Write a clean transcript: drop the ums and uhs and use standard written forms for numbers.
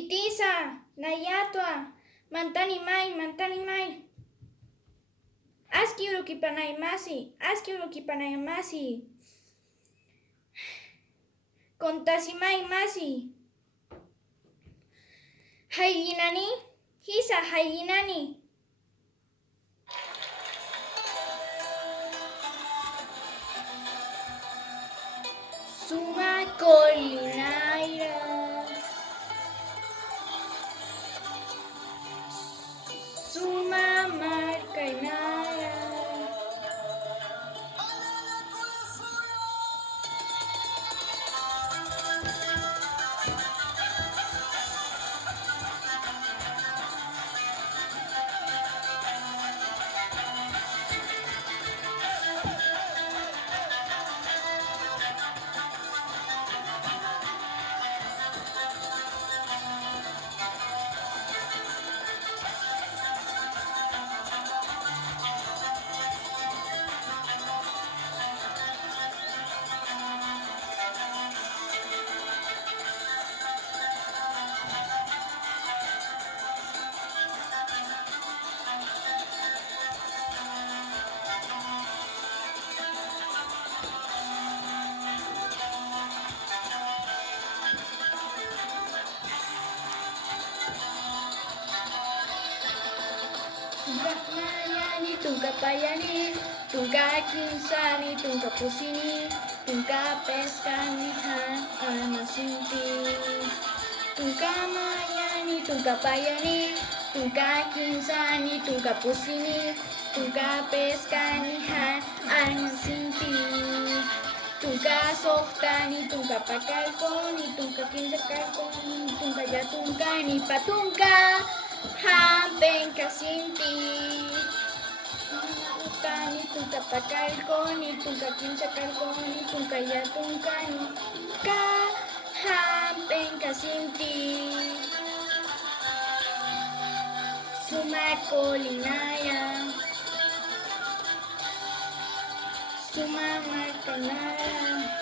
Kitisa, Nayatwa, Mantani Mai. Aski urukipanayamasi. Kontasimai masi. Hayinani, Hisa Hayinani. Suma colinaira. Suma marcainara. Mayani, tunka payani, tunka kinsani, tunka pusini, tunka peskani han anasinti. Tunka mayani, tunka payani, tunka kinsani, tunka pusini, tunka peskani han anasinti. Tunka sohtani, tunka pakalkoni, tunka kinsakalkoni, tunka yatunkani, patunka. Hampenka sinti. Ukani, tunka pakalkoni, tunka kinsakalkoni, tunka yatunkani. Ka hampenka sinti. Suma colinaya. Suma marcanaya.